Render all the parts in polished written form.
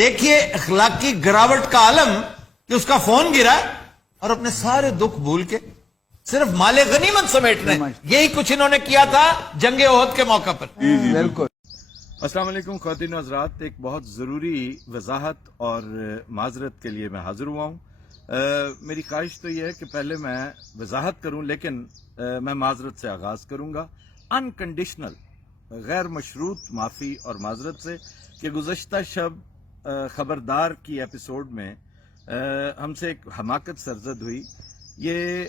دیکھیے اخلاقی گراوٹ کا عالم کہ اس کا فون گرا اور اپنے سارے دکھ بھول کے صرف مال غنیمت سمیٹنے، یہی کچھ انہوں نے کیا تھا جنگ احد کے موقع پر۔ بالکل۔ السلام علیکم خواتین و حضرات، ایک بہت ضروری وضاحت اور معذرت کے لیے میں حاضر ہوا ہوں۔ میری خواہش تو یہ ہے کہ پہلے میں وضاحت کروں، لیکن میں معذرت سے آغاز کروں گا، انکنڈیشنل، غیر مشروط معافی اور معذرت سے، کہ گزشتہ شب خبردار کی ایپیسوڈ میں ہم سے ایک حماقت سرزد ہوئی۔ یہ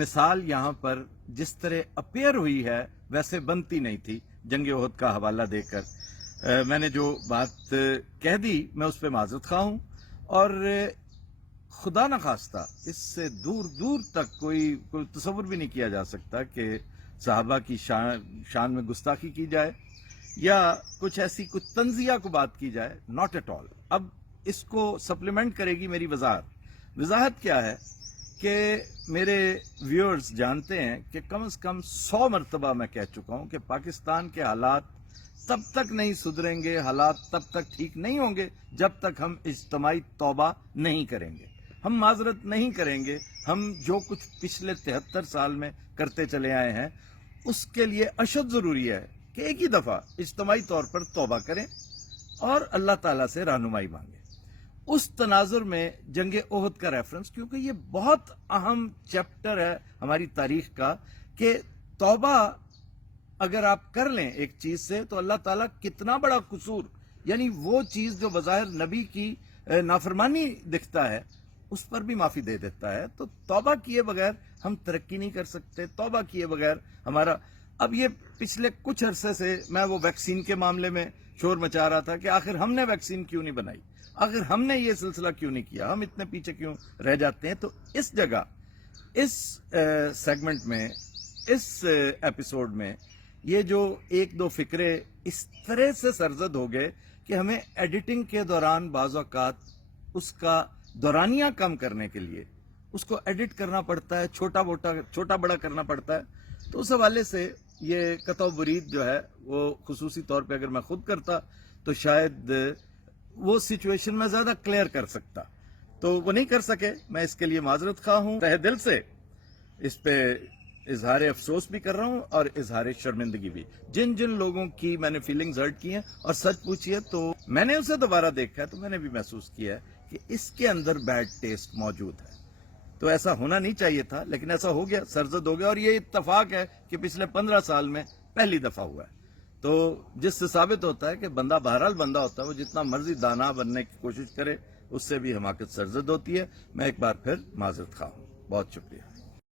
مثال یہاں پر جس طرح اپیئر ہوئی ہے ویسے بنتی نہیں تھی، جنگ احد کا حوالہ دے کر میں نے جو بات کہہ دی میں اس پہ معذرت خواہ ہوں، اور خدا نخواستہ اس سے دور دور تک کوئی تصور بھی نہیں کیا جا سکتا کہ صحابہ کی شان میں گستاخی کی جائے یا کچھ ایسی کچھ تنزیہ کو بات کی جائے، ناٹ ایٹ آل۔ اب اس کو سپلیمنٹ کرے گی میری وضاحت کیا ہے کہ میرے ویورز جانتے ہیں کہ کم از کم 100 مرتبہ میں کہہ چکا ہوں کہ پاکستان کے حالات تب تک نہیں سدھریں گے، حالات تب تک ٹھیک نہیں ہوں گے جب تک ہم اجتماعی توبہ نہیں کریں گے، ہم معذرت نہیں کریں گے، ہم جو کچھ پچھلے 73 سال میں کرتے چلے آئے ہیں اس کے لیے اشد ضروری ہے کہ ایک ہی دفعہ اجتماعی طور پر توبہ کریں اور اللہ تعالیٰ سے رہنمائی مانگیں۔ اس تناظر میں جنگ احد کا ریفرنس، کیونکہ یہ بہت اہم چیپٹر ہے ہماری تاریخ کا، کہ توبہ اگر آپ کر لیں ایک چیز سے تو اللہ تعالیٰ کتنا بڑا قصور، یعنی وہ چیز جو بظاہر نبی کی نافرمانی دکھتا ہے اس پر بھی معافی دے دیتا ہے۔ تو توبہ کیے بغیر ہم ترقی نہیں کر سکتے، توبہ کیے بغیر ہمارا، اب یہ پچھلے کچھ عرصے سے میں وہ ویکسین کے معاملے میں شور مچا رہا تھا کہ آخر ہم نے ویکسین کیوں نہیں بنائی، آخر ہم نے یہ سلسلہ کیوں نہیں کیا، ہم اتنے پیچھے کیوں رہ جاتے ہیں۔ تو اس جگہ اس سیگمنٹ میں، اس ایپیسوڈ میں یہ جو ایک دو فکرے اس طرح سے سرزد ہو گئے کہ ہمیں ایڈیٹنگ کے دوران بعض اوقات اس کا دورانیہ کم کرنے کے لیے اس کو ایڈٹ کرنا پڑتا ہے، چھوٹا بڑا کرنا پڑتا ہے۔ تو اس حوالے سے یہ قطع و برید جو ہے وہ خصوصی طور پہ اگر میں خود کرتا تو شاید وہ سچویشن میں زیادہ کلیئر کر سکتا، تو وہ نہیں کر سکے، میں اس کے لیے معذرت خواہ ہوں، تہہ دل سے اس پہ اظہار افسوس بھی کر رہا ہوں اور اظہار شرمندگی بھی۔ جن لوگوں کی میں نے فیلنگز ہرٹ کی ہیں اور سچ پوچھی ہے تو میں نے اسے دوبارہ دیکھا ہے تو میں نے بھی محسوس کیا ہے کہ اس کے اندر بیڈ ٹیسٹ موجود ہے۔ تو ایسا ہونا نہیں چاہیے تھا، لیکن ایسا ہو گیا، سرزد ہو گیا، اور یہ اتفاق ہے کہ پچھلے 15 سال میں پہلی دفعہ ہوا ہے۔ تو جس سے ثابت ہوتا ہے کہ بندہ بہرحال بندہ ہوتا ہے، وہ جتنا مرضی دانا بننے کی کوشش کرے اس سے بھی حماقت سرزد ہوتی ہے۔ میں ایک بار پھر معذرت خواہ ہوں، بہت شکریہ۔